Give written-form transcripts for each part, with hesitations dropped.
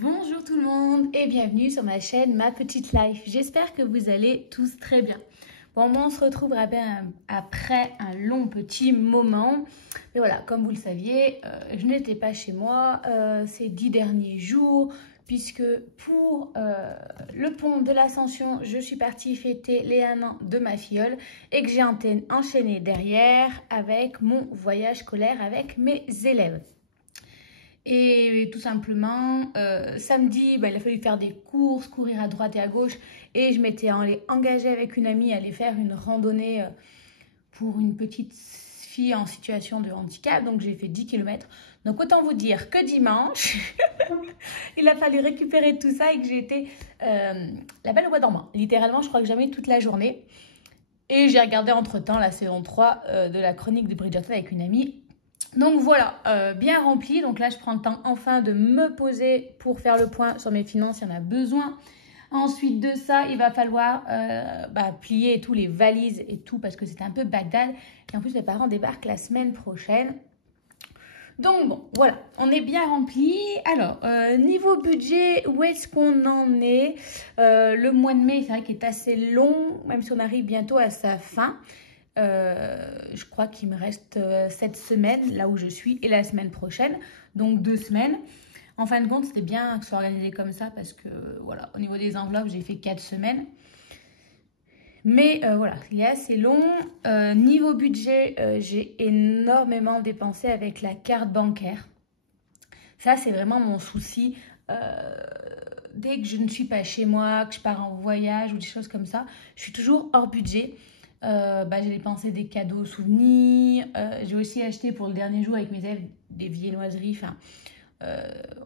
Bonjour tout le monde et bienvenue sur ma chaîne Ma Petite Life. J'espère que vous allez tous très bien. Bon, moi on se retrouve après un long petit moment. Mais voilà, comme vous le saviez, je n'étais pas chez moi ces 10 derniers jours puisque pour le pont de l'Ascension, je suis partie fêter les 1 an de ma filleule et que j'ai enchaîné derrière avec mon voyage scolaire avec mes élèves. Et tout simplement, samedi, il a fallu faire des courses, courir à droite et à gauche. Et je m'étais engagée avec une amie à aller faire une randonnée pour une petite fille en situation de handicap. Donc j'ai fait 10 km. Donc autant vous dire que dimanche, il a fallu récupérer tout ça et que j'ai été la belle au bois dormant. Littéralement, je crois que j'ai mis toute la journée. Et j'ai regardé entre-temps la saison 3 de la chronique de Bridgerton avec une amie. Donc voilà, bien rempli. Donc là, je prends le temps enfin de me poser pour faire le point sur mes finances, il y en a besoin. Ensuite de ça, il va falloir plier tous les valises et tout parce que c'était un peu Bagdad. Et en plus, mes parents débarquent la semaine prochaine. Donc bon, voilà, on est bien rempli. Alors, niveau budget, où est-ce qu'on en est? Le mois de mai, c'est vrai qu'il est assez long, même si on arrive bientôt à sa fin. Je crois qu'il me reste cette semaine là où je suis et la semaine prochaine, donc 2 semaines. En fin de compte, c'était bien que ce soit organisé comme ça parce que voilà, au niveau des enveloppes, j'ai fait 4 semaines. Mais voilà, il est assez long. Niveau budget, j'ai énormément dépensé avec la carte bancaire. Ça, c'est vraiment mon souci. Dès que je ne suis pas chez moi, que je pars en voyage ou des choses comme ça, je suis toujours hors budget. J'ai dépensé des cadeaux souvenirs. J'ai aussi acheté pour le dernier jour avec mes élèves des viennoiseries.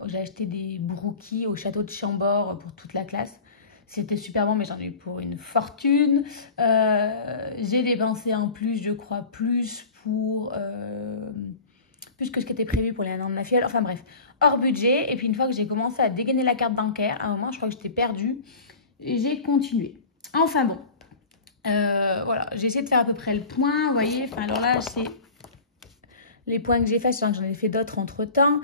J'ai acheté des brookies au château de Chambord pour toute la classe. C'était super bon, mais j'en ai eu pour une fortune. J'ai dépensé en plus, je crois, plus que ce qui était prévu pour les 1 an de ma fille. Enfin bref, hors budget. Et puis une fois que j'ai commencé à dégainer la carte bancaire, à un moment, je crois que j'étais perdue. Et j'ai continué. Enfin bon. Voilà, j'ai essayé de faire à peu près le point, vous voyez. Enfin, alors là, c'est les points que j'ai faits, sachant que j'en ai fait d'autres entre-temps.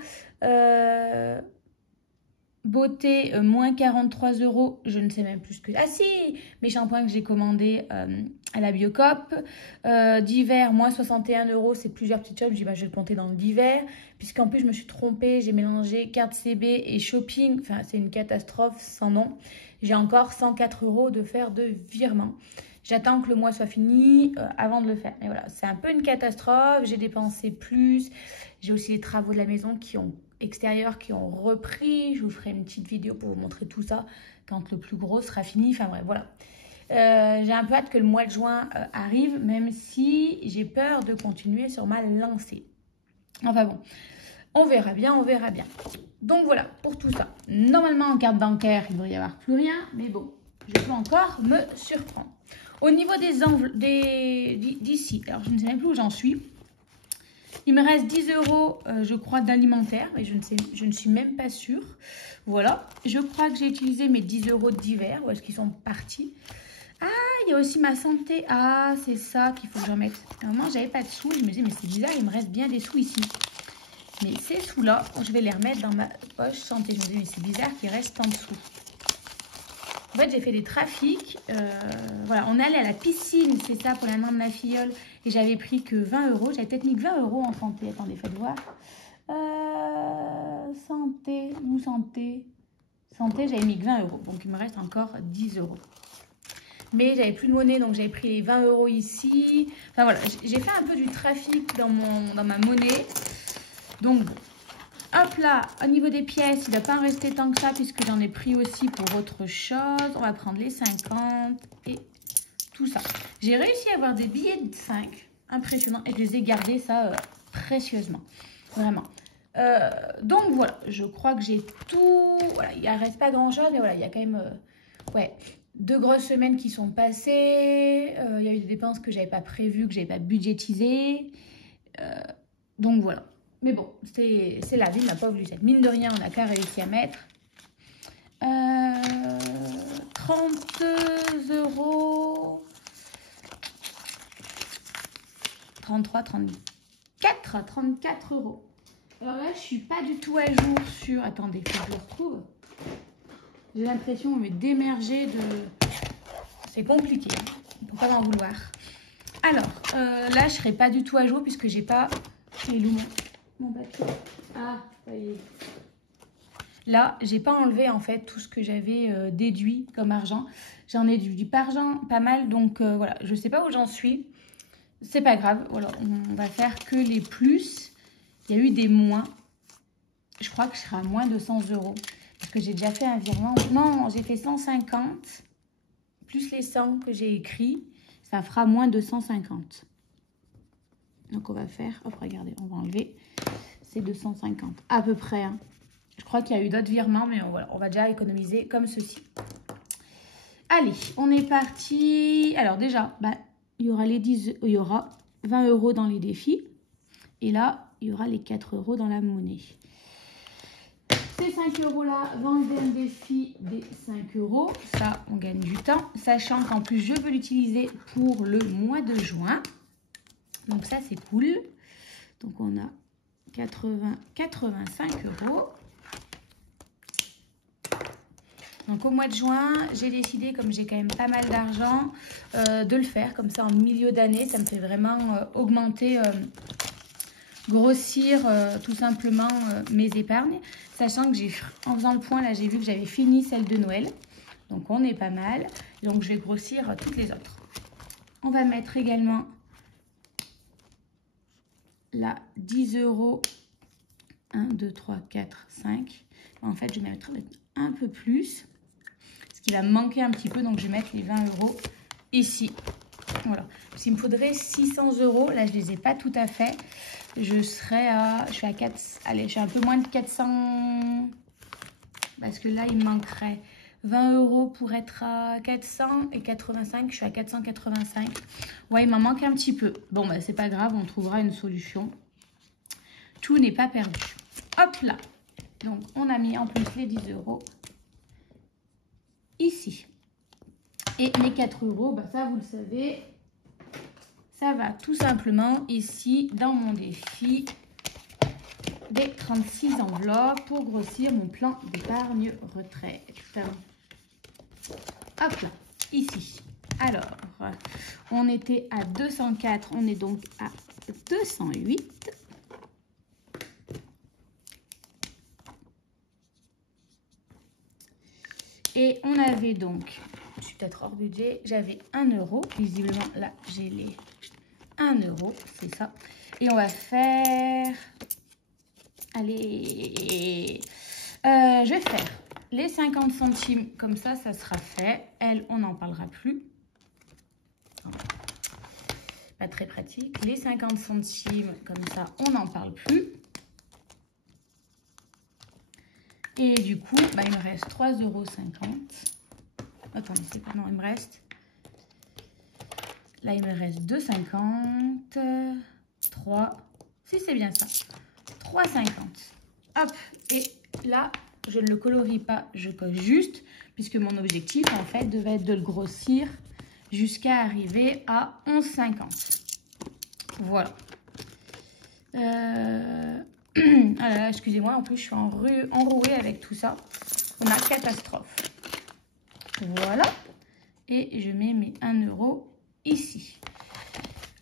Beauté, moins 43 €, je ne sais même plus ce que... Ah si, mes shampoings que j'ai commandés à la Biocop. D'hiver, moins 61 €, c'est plusieurs petites choses. Je dis, je vais compter dans le d'hiver. Puisqu'en plus, je me suis trompée, j'ai mélangé carte CB et shopping. Enfin, c'est une catastrophe sans nom. J'ai encore 104 € de faire de virement. J'attends que le mois soit fini avant de le faire. Mais voilà, c'est un peu une catastrophe. J'ai dépensé plus. J'ai aussi les travaux de la maison extérieurs qui ont repris. Je vous ferai une petite vidéo pour vous montrer tout ça quand le plus gros sera fini. Enfin bref, voilà. J'ai un peu hâte que le mois de juin arrive, même si j'ai peur de continuer sur ma lancée. Enfin bon, on verra bien, on verra bien. Donc voilà, pour tout ça. Normalement, en carte bancaire, il ne devrait y avoir plus rien. Mais bon, je peux encore me surprendre. Au niveau d'ici, alors je ne sais même plus où j'en suis. Il me reste 10 €, je crois, d'alimentaire, mais je ne suis même pas sûre. Voilà, je crois que j'ai utilisé mes 10 € d'hiver. Où est-ce qu'ils sont partis? Ah, il y a aussi ma santé. Ah, c'est ça qu'il faut que j'en mette. À un moment, j'avais pas de sous. Je me disais, mais c'est bizarre, il me reste bien des sous ici. Mais ces sous-là, je vais les remettre dans ma poche santé. Je me disais, mais c'est bizarre qu'ils restent en dessous. En fait, j'ai fait des trafics. Voilà, on allait à la piscine, c'est ça, pour la main de ma filleule. Et j'avais pris que 20 €. J'avais peut-être mis 20 € en santé. Attendez, faites voir. Santé, ou santé. Santé, j'avais mis que 20 €. Donc, il me reste encore 10 €. Mais j'avais plus de monnaie, donc j'avais pris les 20 € ici. Enfin, voilà, j'ai fait un peu du trafic dans ma monnaie. Donc, bon. Hop là, au niveau des pièces, il ne va pas en rester tant que ça puisque j'en ai pris aussi pour autre chose. On va prendre les 50 et tout ça. J'ai réussi à avoir des billets de 5, impressionnant, et je les ai gardés ça précieusement, vraiment. Donc voilà, je crois que j'ai tout. Voilà, il ne reste pas grand chose, mais voilà, il y a quand même 2 grosses semaines qui sont passées. Il y a eu des dépenses que j'avais pas prévues, que j'avais pas budgétisées. Donc voilà. Mais bon, c'est la vie, ma pauvre Lucette. Mine de rien, on n'a qu'à réussir à mettre 30 €, 33, 34 €. Alors là, je suis pas du tout à jour sur... Attendez, faut que je le retrouve. J'ai l'impression d'émerger de... C'est compliqué, il ne faut pas m'en vouloir. Alors, là, je serai pas du tout à jour puisque j'ai pas... Il est où mon papier? Ah, ça y est. Là, j'ai pas enlevé en fait tout ce que j'avais déduit comme argent. J'en ai déduit pas mal, donc voilà, je sais pas où j'en suis. C'est pas grave, voilà, on va faire que les plus. Il y a eu des moins. Je crois que je serai à moins de 100 €. Parce que j'ai déjà fait un virement. Non, j'ai fait 150. Plus les 100 que j'ai écrits, ça fera moins de 150. Donc on va faire, hop, regardez, on va enlever. C'est 250, à peu près. Hein. Je crois qu'il y a eu d'autres virements, mais voilà, on va déjà économiser comme ceci. Allez, on est parti. Alors déjà, il y aura 20 € dans les défis. Et là, il y aura les 4 € dans la monnaie. Ces 5 € là, vendre un défi des 5 €. Ça, on gagne du temps. Sachant qu'en plus, je peux l'utiliser pour le mois de juin. Donc ça, c'est cool. Donc on a 85 €. Donc au mois de juin, j'ai décidé, comme j'ai quand même pas mal d'argent, de le faire comme ça en milieu d'année. Ça me fait vraiment augmenter, grossir tout simplement mes épargnes. Sachant que en faisant le point, là j'ai vu que j'avais fini celle de Noël. Donc on est pas mal. Donc je vais grossir toutes les autres. On va mettre également là 10 €. 1, 2, 3, 4, 5. En fait, je vais mettre un peu plus. Parce qu'il va me manquer un petit peu. Donc, je vais mettre les 20 € ici. Voilà. S'il me faudrait 600 €. Là, je ne les ai pas tout à fait. Je serai à... Je suis à 4... Allez, je suis un peu moins de 400. Parce que là, il me manquerait 20 € pour être à 400 et 85. Je suis à 485. Ouais, il m'en manque un petit peu. Bon, c'est pas grave. On trouvera une solution. Tout n'est pas perdu. Hop là. Donc, on a mis en plus les 10 € ici. Et les 4 €, ça, vous le savez, ça va tout simplement ici dans mon défi des 36 enveloppes pour grossir mon plan d'épargne retraite. Hop là, ici. Alors, on était à 204, on est donc à 208. Et on avait donc, je suis peut-être hors budget, j'avais 1 €. Visiblement, là, j'ai les 1 €, c'est ça. Et on va faire... Allez, je vais faire les 50 centimes, comme ça sera fait. Elle, on n'en parlera plus. Pas très pratique. Les 50 centimes, comme ça, on n'en parle plus. Et du coup, il me reste 3,50 €. Attendez, c'est pas... Non, il me reste... Là, il me reste 2,50. 3. Si, c'est bien ça. 3,50. Hop. Et là, je ne le colorie pas. Je coche juste. Puisque mon objectif, en fait, devait être de le grossir jusqu'à arriver à 11,50. Voilà. Ah là là, excusez-moi, en plus je suis enrouée avec tout ça. On a catastrophe. Voilà. Et je mets mes 1 € ici.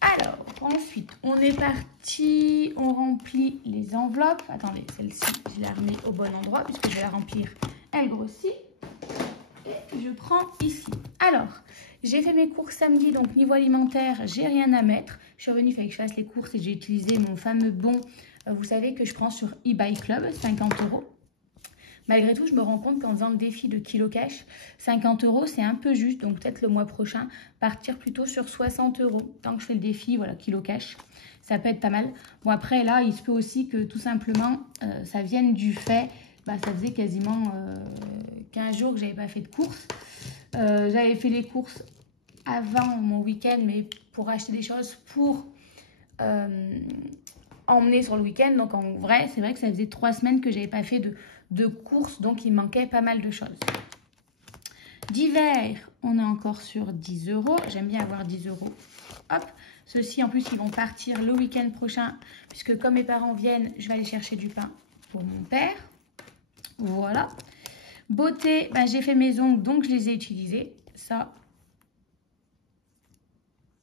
Alors, ensuite, on est parti. On remplit les enveloppes. Attendez, celle-ci, je la remets au bon endroit puisque je vais la remplir. Elle grossit. Et je prends ici. Alors, j'ai fait mes courses samedi, donc niveau alimentaire, j'ai rien à mettre. Je suis revenue, il fallait que je fasse les courses et j'ai utilisé mon fameux bon, vous savez, que je prends sur eBay Club, 50 €. Malgré tout, je me rends compte qu'en faisant le défi de Kilo Cash, 50 €, c'est un peu juste. Donc peut-être le mois prochain, partir plutôt sur 60 €. Tant que je fais le défi, voilà, Kilo Cash, ça peut être pas mal. Bon, après, là, il se peut aussi que tout simplement, ça vienne du fait... ça faisait quasiment 15 jours que j'avais pas fait de courses. J'avais fait les courses avant mon week-end, mais pour acheter des choses pour emmener sur le week-end. Donc en vrai, c'est vrai que ça faisait 3 semaines que j'avais pas fait de courses, donc il manquait pas mal de choses. D'hiver, on est encore sur 10 €. J'aime bien avoir 10 €. Hop, Ceux-ci, en plus, ils vont partir le week-end prochain, puisque comme mes parents viennent, je vais aller chercher du pain pour mon père. Voilà. Beauté, ben, j'ai fait mes ongles, donc je les ai utilisés. Ça,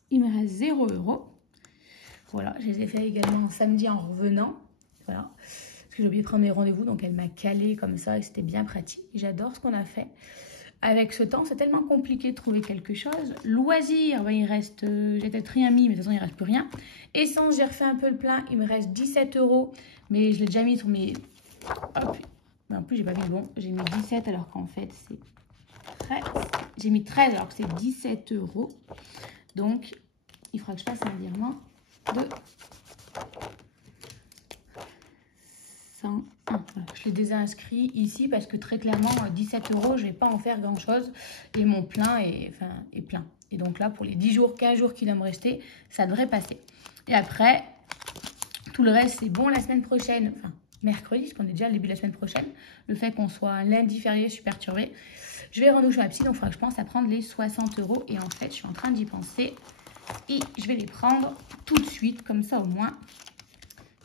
il me reste 0 €. Voilà, je les ai fait également samedi en revenant. Voilà, parce que j'ai oublié de prendre mes rendez-vous, donc elle m'a calé comme ça et c'était bien pratique. J'adore ce qu'on a fait. Avec ce temps, c'est tellement compliqué de trouver quelque chose. Loisirs, ben, il reste, j'ai peut-être rien mis, mais de toute façon, il ne reste plus rien. Essence, j'ai refait un peu le plein, il me reste 17 €, mais je l'ai déjà mis sur mes... Hop. Ben, en plus, j'ai pas mis le bon, j'ai mis 17 alors qu'en fait, c'est 13. J'ai mis 13 alors que c'est 17 €. Donc, il faudra que je fasse un virement de 101. Voilà, je l'ai désinscrit ici parce que très clairement, 17 €, je ne vais pas en faire grand chose. Et mon plein est plein. Et donc là, pour les 10 jours, 15 jours qu'il va me rester, ça devrait passer. Et après, tout le reste, c'est bon la semaine prochaine. Enfin, mercredi, parce qu'on est déjà le début de la semaine prochaine. Le fait qu'on soit un lundi férié, je suis perturbée. Je vais rendre chez ma psy, donc il faudra que je pense à prendre les 60 €. Et en fait, je suis en train d'y penser. Et je vais les prendre tout de suite, comme ça au moins,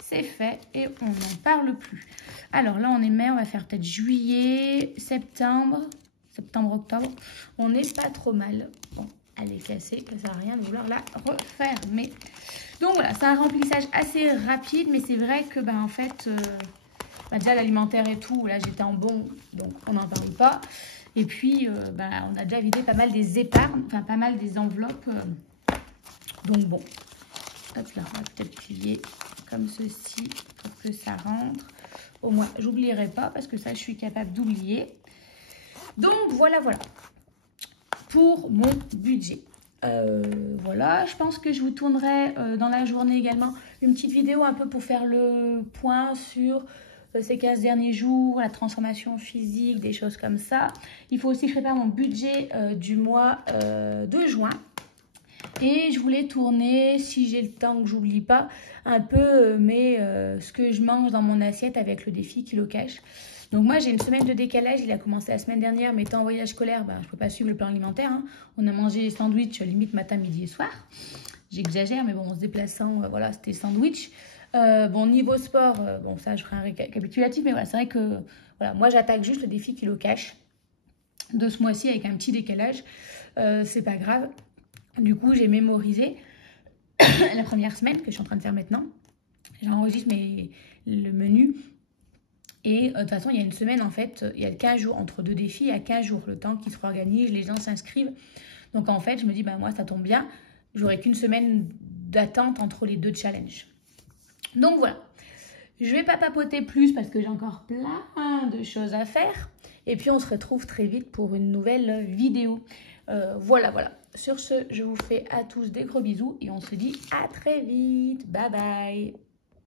c'est fait et on n'en parle plus. Alors là, on est mai, on va faire peut-être juillet, septembre, octobre. On n'est pas trop mal. Bon, elle est cassée, ça sert à rien de vouloir la refermer. Donc voilà, c'est un remplissage assez rapide, mais c'est vrai que, ben, en fait, déjà l'alimentaire et tout, là j'étais en bon, donc on n'en parle pas. Et puis, ben, on a déjà vidé pas mal des épargnes, enfin pas mal des enveloppes. Donc bon, hop là, on va peut-être plier comme ceci pour que ça rentre. Au moins, j'oublierai pas parce que ça, je suis capable d'oublier. Donc voilà, voilà pour mon budget. Voilà, je pense que je vous tournerai dans la journée également une petite vidéo un peu pour faire le point sur ces 15 derniers jours, la transformation physique, des choses comme ça. Il faut aussi que je prépare mon budget du mois de juin. Et je voulais tourner, si j'ai le temps que j'oublie pas, un peu ce que je mange dans mon assiette avec le défi Kilo Cash. Donc moi j'ai une semaine de décalage, il a commencé la semaine dernière, mais étant en voyage scolaire, ben, je ne peux pas suivre le plan alimentaire. Hein. On a mangé des sandwichs limite matin, midi et soir. J'exagère, mais bon, en se déplaçant, voilà, c'était sandwich. Bon, niveau sport, bon ça je ferai un récapitulatif, mais voilà, c'est vrai que voilà, moi j'attaque juste le défi Kilo Cash de ce mois-ci avec un petit décalage. C'est pas grave. Du coup, j'ai mémorisé la première semaine que je suis en train de faire maintenant. J'enregistre le menu. Et de toute façon, il y a une semaine, en fait, il y a 15 jours. Entre deux défis, il y a 15 jours. Le temps qui se réorganise, les gens s'inscrivent. Donc, en fait, je me dis, bah, moi, ça tombe bien. J'aurai qu'une semaine d'attente entre les deux challenges. Donc, voilà. Je ne vais pas papoter plus parce que j'ai encore plein de choses à faire. Et puis, on se retrouve très vite pour une nouvelle vidéo. Voilà, voilà. Sur ce, je vous fais à tous des gros bisous et on se dit à très vite. Bye bye.